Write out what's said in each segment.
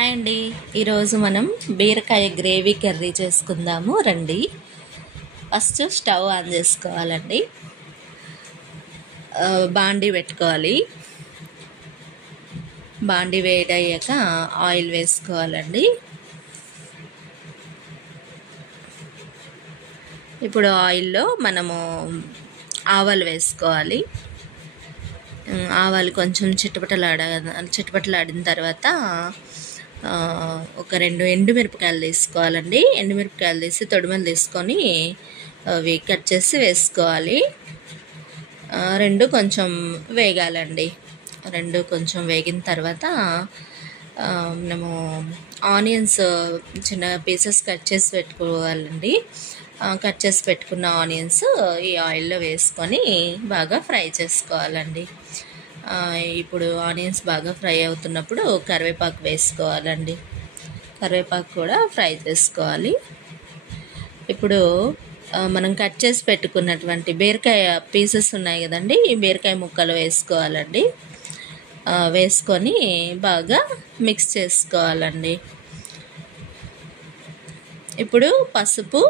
Hi అండి. ఈరోజు మనం బీరకాయ గ్రేవీ కర్రీ చేసుకుందాము రండి. ఫస్ట్ స్టవ్ ఆన్ చేసుకోవాలండి. బాండీ పెట్టుకోవాలి. బాండీ వేడయ్యాక ఆయిల్ వేసుకోవాలండి. ఇప్పుడు ఆయిల్లో మనము ఆవాలు వేసుకోవాలి. ఆవాలు కొంచెం చిటపటలాడిన తర్వాత ఒక 2 ఎండుమిరపకాయలు తీసుకోవాలండి. ఎండుమిరపకాయలు తీసి తొడిమలు తీసుకొని అవి కట్ చేసి వేసుకోవాలి. 2 కొంచెం వేగాలండి. 2 కొంచెం వేగిన తర్వాత మనము ఆనియన్స్ చిన్న పీసెస్ కట్ చేసి పెట్టుకోవాలండి. కట్ చేసి పెట్టుకున్న ఆనియన్స్ ఈ ఆయిల్లో వేసుకొని బాగా ఫ్రై చేసుకోవాలండి. ఇప్పుడు ఆనియన్స్ బాగా ఫ్రై అవుతున్నప్పుడు కరివేపాకు వేసుకోవాలండి. కరివేపాకు కూడా ఫ్రై చేసుకోవాలి. ఇప్పుడు మనం కట్ చేసి పెట్టుకున్నటువంటి బీరకాయ పీసెస్ ఉన్నాయి కదండి, ఈ బీరకాయ ముక్కలు వేసుకోవాలండి. వేసుకొని బాగా మిక్స్ చేసుకోవాలండి. ఇప్పుడు పసుపు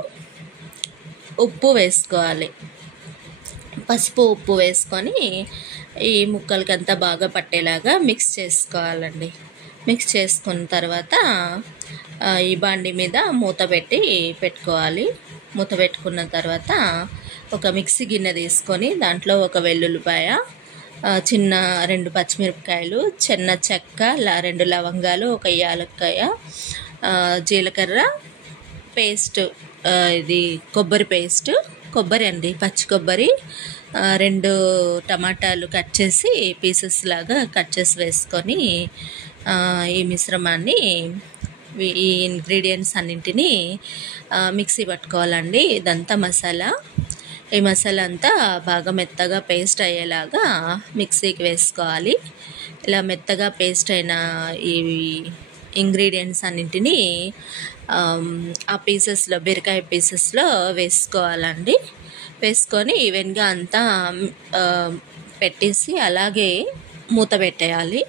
ఉప్పు వేసుకోవాలి. పసుపు ఉప్పు వేసుకొని ఈ ముక్కలకి అంతా బాగా పట్టేలాగా మిక్స్ చేసుకోవాలండి. మిక్స్ చేసుకున్న తర్వాత ఈ బాండి మీద మూత పెట్టుకోవాలి. మూత పెట్టుకున్న తర్వాత ఒక మిక్సీ గిన్నె తీసుకొని దాంట్లో ఒక వెల్లుల్లిపాయ, చిన్న 2 పచ్చిమిరపకాయలు, చిన్న చెక్క, 2 లవంగాలు, ఒక యాలక్కాయ, జీలకర్ర పేస్ట్, ఇది కొబ్బరి పేస్ట్, కొబ్బరి అండి, పచ్చి కొబ్బరి, 2 టమాటాలు కట్ చేసి పీసెస్ లాగా కట్ చేసి వేసుకొని ఈ మిశ్రమాన్ని, ఈ ఇంగ్రీడియంట్స్ అన్నింటినీ మిక్సీ పట్టుకోవాలండి. ఇదంతా మసాలా. ఈ మసాలా అంతా బాగా మెత్తగా పేస్ట్ అయ్యేలాగా మిక్సీకి వేసుకోవాలి. ఇలా మెత్తగా పేస్ట్ అయిన ఈ ఇంగ్రీడియంట్స్ అన్నింటినీ ఆ పీసెస్లో, బీరకాయ పీసెస్లో వేసుకోవాలండి. వేసుకొని ఈవెన్గా అంతా పెట్టేసి అలాగే మూత పెట్టేయాలి.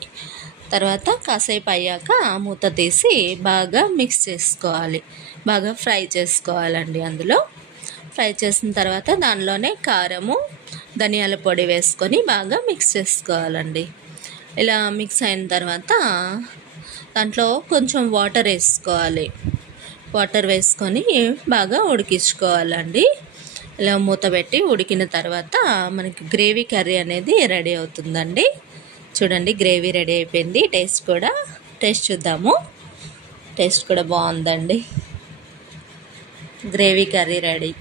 తర్వాత కాసేపు అయ్యాక మూత తీసి బాగా మిక్స్ చేసుకోవాలి. బాగా ఫ్రై చేసుకోవాలండి. అందులో ఫ్రై చేసిన తర్వాత దానిలోనే కారము, ధనియాల పొడి వేసుకొని బాగా మిక్స్ చేసుకోవాలండి. ఇలా మిక్స్ అయిన తర్వాత దాంట్లో కొంచెం వాటర్ వేసుకోవాలి. వాటర్ వేసుకొని బాగా ఉడికించుకోవాలండి. ఇలా మూత పెట్టి ఉడికిన తర్వాత మనకి గ్రేవీ కర్రీ అనేది రెడీ అవుతుందండి. చూడండి, గ్రేవీ రెడీ అయిపోయింది. టేస్ట్ చూద్దాము. టేస్ట్ కూడా బాగుందండి. Gravy curry ready.